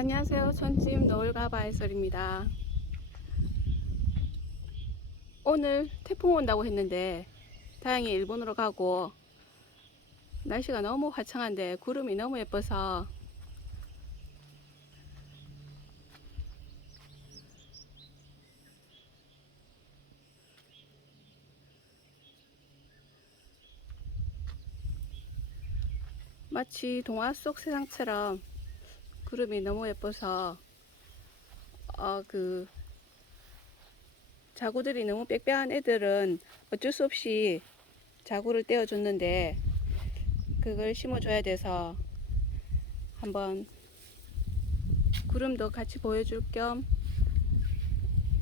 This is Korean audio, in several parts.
안녕하세요. 천찜 노을가바의설입니다. 오늘 태풍 온다고 했는데 다행히 일본으로 가고 날씨가 너무 화창한데 구름이 너무 예뻐서 마치 동화 속 세상처럼 구름이 너무 예뻐서 어 그 자구들이 너무 빽빽한 애들은 어쩔 수 없이 자구를 떼어줬는데 그걸 심어줘야 돼서 한번 구름도 같이 보여줄 겸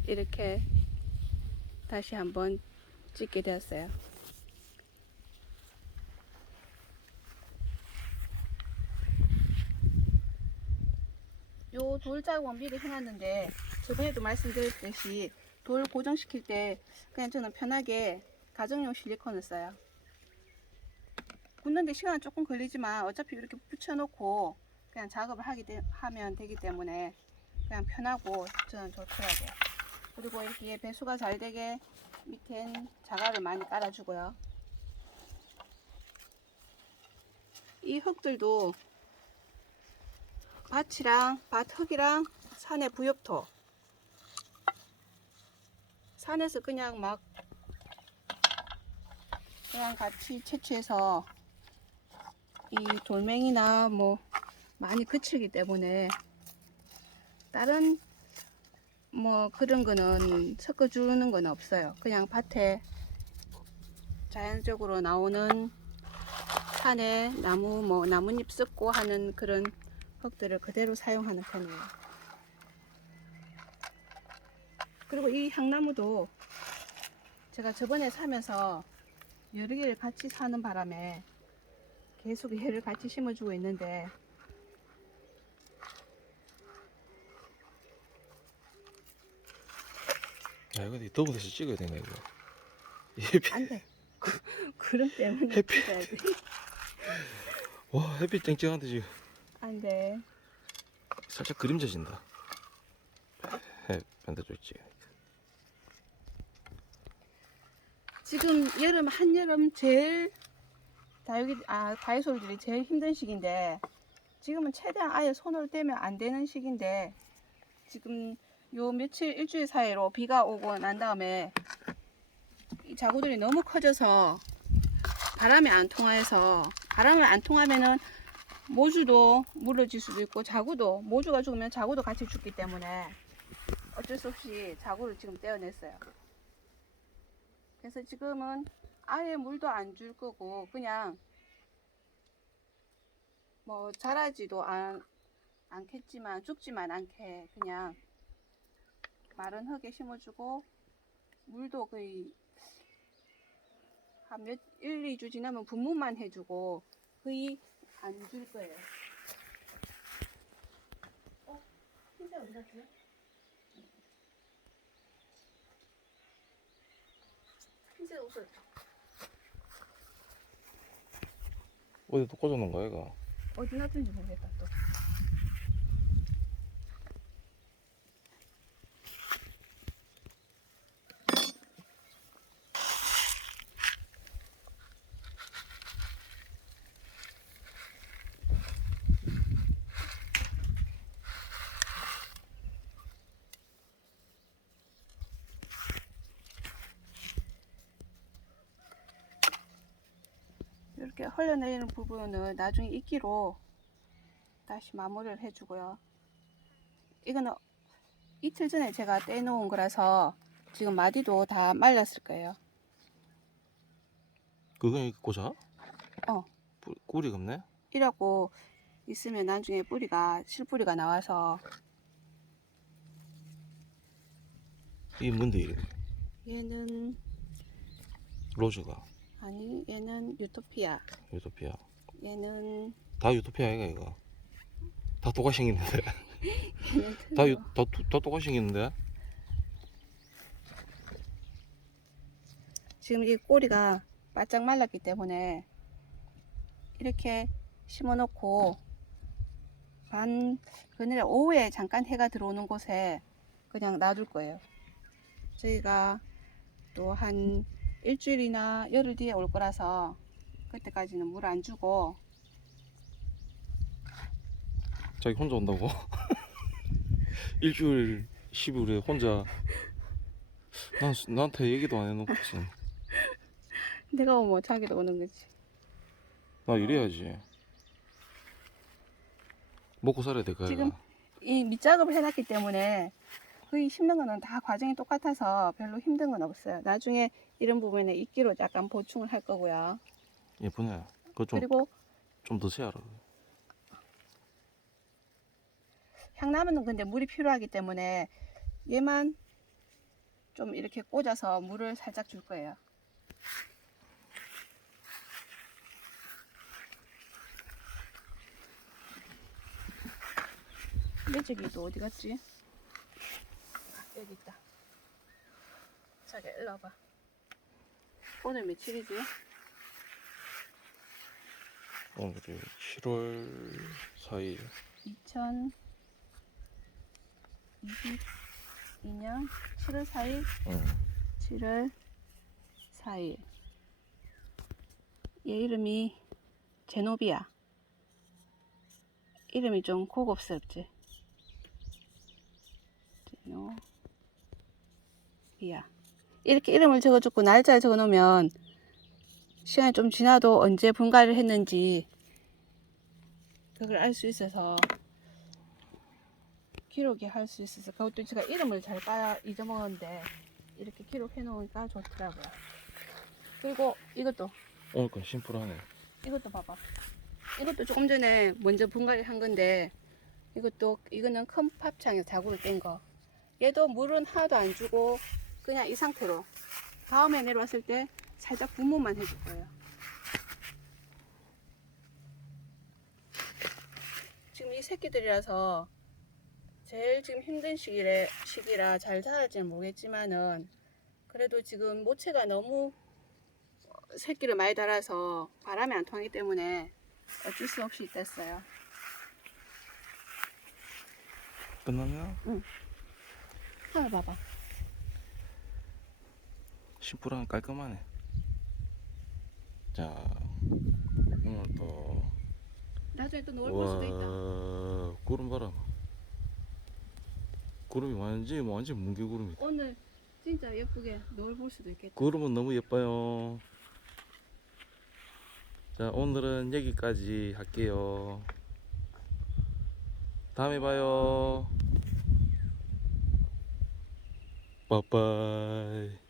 이렇게 다시 한번 찍게 되었어요. 요 돌짝 원비를 해놨는데 저번에도 말씀드렸듯이 돌 고정시킬 때 그냥 저는 편하게 가정용 실리콘을 써요. 굳는데 시간은 조금 걸리지만 어차피 이렇게 붙여놓고 그냥 작업을 하게 되, 하면 되기 때문에 그냥 편하고 저는 좋더라고요. 그리고 여기에 배수가 잘 되게 밑엔 자갈을 많이 깔아주고요. 이 흙들도 밭이랑 밭흙이랑 산의 부엽토 산에서 그냥 막 그냥 같이 채취해서 이 돌멩이나 뭐 많이 그치기 때문에 다른 뭐 그런 거는 섞어주는 건 없어요. 그냥 밭에 자연적으로 나오는 산에 나무 뭐 나뭇잎 섞고 하는 그런 흙들을 그대로 사용하는 편이에요. 그리고 이 향나무도 제가 저번에 사면서 여러 개를 같이 사는 바람에 계속 얘를 같이 심어주고 있는데 야 이거 데서 찍어야 되나 이거 햇빛 안 돼. 그런 때문에 햇빛. 와 햇빛 쨍쨍한데 지금 안 돼. 살짝 그림자진다 해 반대쪽 찍어 지금 여름 한여름 제일 다육이 아 다이솔들이 제일 힘든 시기인데 지금은 최대한 아예 손을 떼면 안 되는 시기인데 지금 요 며칠 일주일 사이로 비가 오고 난 다음에 이 자구들이 너무 커져서 바람이 안 통해서 바람을 안 통하면은 모주도 물러질 수도 있고 자구도 모주가 죽으면 자구도 같이 죽기 때문에 어쩔 수 없이 자구를 지금 떼어냈어요. 그래서 지금은 아예 물도 안 줄 거고 그냥 뭐 자라지도 않, 않겠지만 죽지만 않게 그냥 마른 흙에 심어주고 물도 거의 한 몇, 1, 2주 지나면 분무만 해주고 거의 안 줄 거예요. 어? 흰색 어디 갔어요? 흰색 없어졌다. 어디 또 꽂아놓은 거야 이거 어디 놨든지 모르겠다 또. 흘러내리는 부분은 나중에 이끼로 다시 마무리를 해주고요. 이거는 이틀 전에 제가 떼놓은 거라서 지금 마디도 다 말랐을 거예요. 이렇게 꽂아? 어. 뿌- 꿀이 없네 이라고 있으면 나중에 뿌리가 실뿌리가 나와서 이게 뭔데 이게 얘는 로즈가 아니 얘는 유토피아 유토피아 얘는 다 유토피아 아이가 이거 다 똑같이 생겼는데 얘는 다, 틀려. 유, 다, 다 똑같이 생겼는데 지금 이 꼬리가 바짝 말랐기 때문에 이렇게 심어 놓고 반 그늘에 오후에 잠깐 해가 들어오는 곳에 그냥 놔둘 거예요. 저희가 또한 일주일이나 열흘 뒤에 올 거라서 그때까지는 물 안 주고. 자기 혼자 온다고? 일주일 10일에 혼자. 난 나한테 얘기도 안 해놓고서 내가 오면 자기도 오는 거지. 나 이래야지. 먹고 살아야 될 거야. 지금 이 밑작업을 해놨기 때문에 거의 심는 거는 다 과정이 똑같아서 별로 힘든 건 없어요. 나중에 이런 부분에 이끼로 약간 보충을 할 거고요. 예쁘네 그거 좀 그리고 좀더 세야라 향나무는 근데 물이 필요하기 때문에 얘만 좀 이렇게 꽂아서 물을 살짝 줄 거예요. 매직이도 어디 갔지? 아, 여기 있다. 자기 일로 와봐. 오늘 며칠이지? 오늘이 7월 4일 2022년 7월 4일 응. 7월 4일. 얘 이름이 제노비아. 이름이 좀 고급스럽지? 제노 비아. 이렇게 이름을 적어주고 날짜를 적어 놓으면 시간이 좀 지나도 언제 분갈이를 했는지 그걸 알 수 있어서 기록이 할 수 있어서 그것도 제가 이름을 잘 까야 잊어먹었는데 이렇게 기록해 놓으니까 좋더라고요. 그리고 이것도 오늘 건 심플하네 이것도 봐봐. 이것도 조금 전에 먼저 분갈이 한 건데 이것도 이거는 큰 팝창에 자국을 뗀 거. 얘도 물은 하나도 안 주고 그냥 이 상태로 다음에 내려왔을 때 살짝 분무만 해줄 거예요. 지금 이 새끼들이라서 제일 지금 힘든 시기래, 시기라 잘 자랄지는 모르겠지만은 그래도 지금 모체가 너무 새끼를 많이 달아서 바람이 안 통하기 때문에 어쩔 수 없이 됐어요. 끝났나? 하나 봐봐. 심플한 깔끔하네. 자 오늘 또 나중에 또 노을 볼 수도 있다. 와 구름 봐라. 구름이 완전히 완전 뭉게 구름이 오늘 진짜 예쁘게 노을 볼 수도 있겠다. 구름은 너무 예뻐요. 자 오늘은 여기까지 할게요. 다음에 봐요. 빠빠이